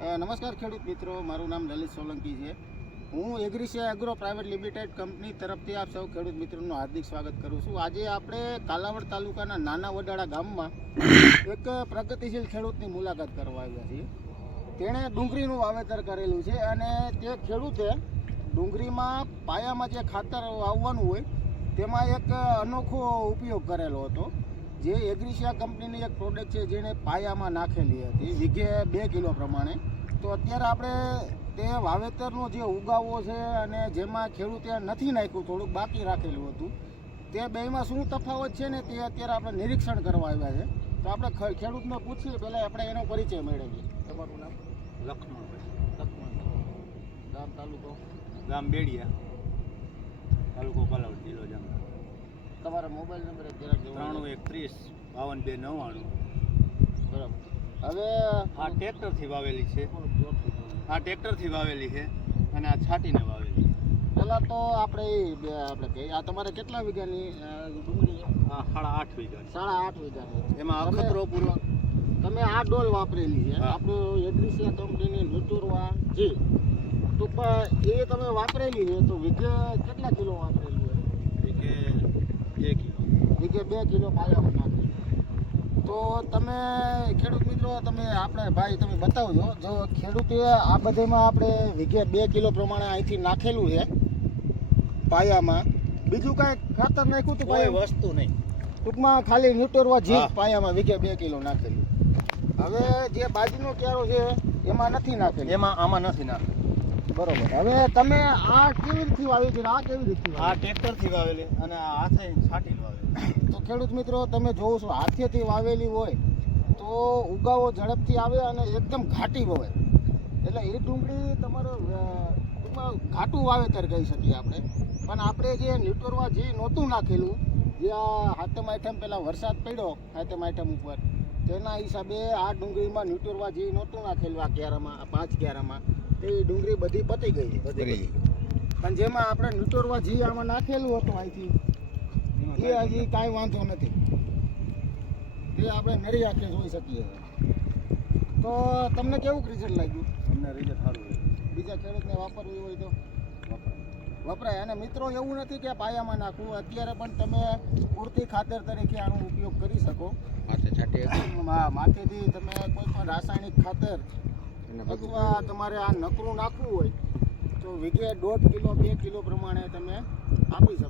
નમસ્કાર ખેડૂત મિત્રો, મારું નામ લલિત સોલંકી છે. હું Agrishia agro private limited company તરફથી આપ સૌ ખેડૂત મિત્રોનું હાર્દિક સ્વાગત કરું છું. આજે આપણે કાલાવડ તાલુકાના નાના વડાળા ગામમાં એક પ્રગતિશીલ ખેડૂતની મુલાકાત કરવા આવ્યા છીએ. તેણે ડુંગળીનું વાવેતર કરેલું છે અને તે ખેડૂતે ડુંગળીમાં પાયામાં જે ખાતર વાવવાનું હોય, તેમાં એક અનોખો ઉપયોગ કરેલો હતો. જે એગ્રીશિયા કંપનીની એક પ્રોડક્ટ છે જેણે પાયામાં નાખેલી હતી વીઘે બે કિલો પ્રમાણે. તો અત્યારે આપણે તે વાવેતરનો જે ઉગાવો છે અને જેમાં ખેડૂતે નથી નાખ્યું થોડુંક બાકી રાખેલું હતું તે બેમાં શું તફાવત છે ને તે અત્યારે આપણે નિરીક્ષણ કરવા આવ્યા છે. તો આપણે ખેડૂતને પૂછીએ પહેલાં આપણે એનો પરિચય મેળવીએ. તમારું નામ? લખમણભાઈ લક્ષ્મણ ગામ તાલુકો? ગામ બેડિયા. તાલુકો કાલાવડ જિલ્લો જામનગર. તમારા મોબાઈલ નંબર ત્રાણું એક ત્રીસ બાવન બે નવ્વાણું. બરાબર. હવે આ ટ્રેક્ટરથી વાવેલી છે. આ ટ્રેક્ટરથી વાવેલી છે અને આ છાંટીને વાવેલી પહેલાં તો આપણે આપણે કહીએ આ તમારે કેટલા વીઘાની ડુંગળી સાડા આઠ વીઘા સાડા આઠ વીઘાની. એમાં અખતરો પૂરો તમે આ ડોલ વાપરેલી છે. આપણે એગ્રીસિયા કંપનીની ન્યુટુરવા જી. તો પણ એ તમે વાપરેલી છે તો વીઘે કેટલા કિલો વાપરેલું હોય? વીઘે બે કિલો પાયામાં નાખી. તો તમે ખેડૂત મિત્રો તમે આપણે ભાઈ તમે બતાવજો. જો ખેડૂતે આ બધામાં આપણે વીઘે બે કિલો પ્રમાણે અહીંથી નાખેલું છે પાયામાં. બીજું કાંઈ ખાતર નાખ્યું હતું કોઈ વસ્તુ નહીં. ટૂંકમાં ખાલી ન્યુટરવા જી પાયામાં વીઘે બે કિલો નાખેલું. હવે જે બાજુનો ક્યારો છે એમાં નથી નાખેલું. એમાં આમાં નથી નાખેલું. બરોબર. હવે તમે આ કેવી રીતે વાવી છે? આ કેવી રીતે આ ટ્રેક્ટર ટ્રેક્ટરથી વાવેલી અને આ હાથે છાંટીને વાવેલી. તો ખેડૂત મિત્રો તમે જોવો છો હાથેથી વાવેલી હોય તો ઉગાવો ઝડપથી આવે અને એકદમ ઘાટી હોય એટલે એ ડુંગળી તમારો ટૂંકમાં ઘાટું વાવેતર કહી શકીએ આપણે. પણ આપણે જે ન્યુટ્રોરવા જે નહોતું નાખેલું જે આ હાથમ આઈટમ પહેલાં વરસાદ પડ્યો હાથમ આઈટમ ઉપર તેના હિસાબે આ ડુંગળીમાં ન્યુટ્રોરવા જે નહોતું નાખેલું આ ક્યારામાં પાંચ ક્યારામાં તે ડુંગળી બધી પતી ગઈ. બધી પણ જેમાં આપણે ન્યુટ્રોરવા જી આમાં નાખેલું હતું અહીંથી એ હજી કાંઈ વાંધો નથી. તે આપણે નરી આંખે જોઈ શકીએ. તો તમને કેવું રિઝલ્ટ લાગ્યું? તમને રિઝલ્ટ સારું લાગ્યું. બીજા ખેડૂતને વાપરવી હોય તો? વપરાય. અને મિત્રો એવું નથી કે પાયામાં નાખવું. અત્યારે પણ તમે પૂરતી ખાતર તરીકે આનો ઉપયોગ કરી શકો. માથેથી તમે કોઈ પણ રાસાયણિક ખાતર અથવા તમારે આ નકરું નાખવું હોય, તો વીઘે દોઢ કિલો, બે કિલો પ્રમાણે તમે આપી શકો.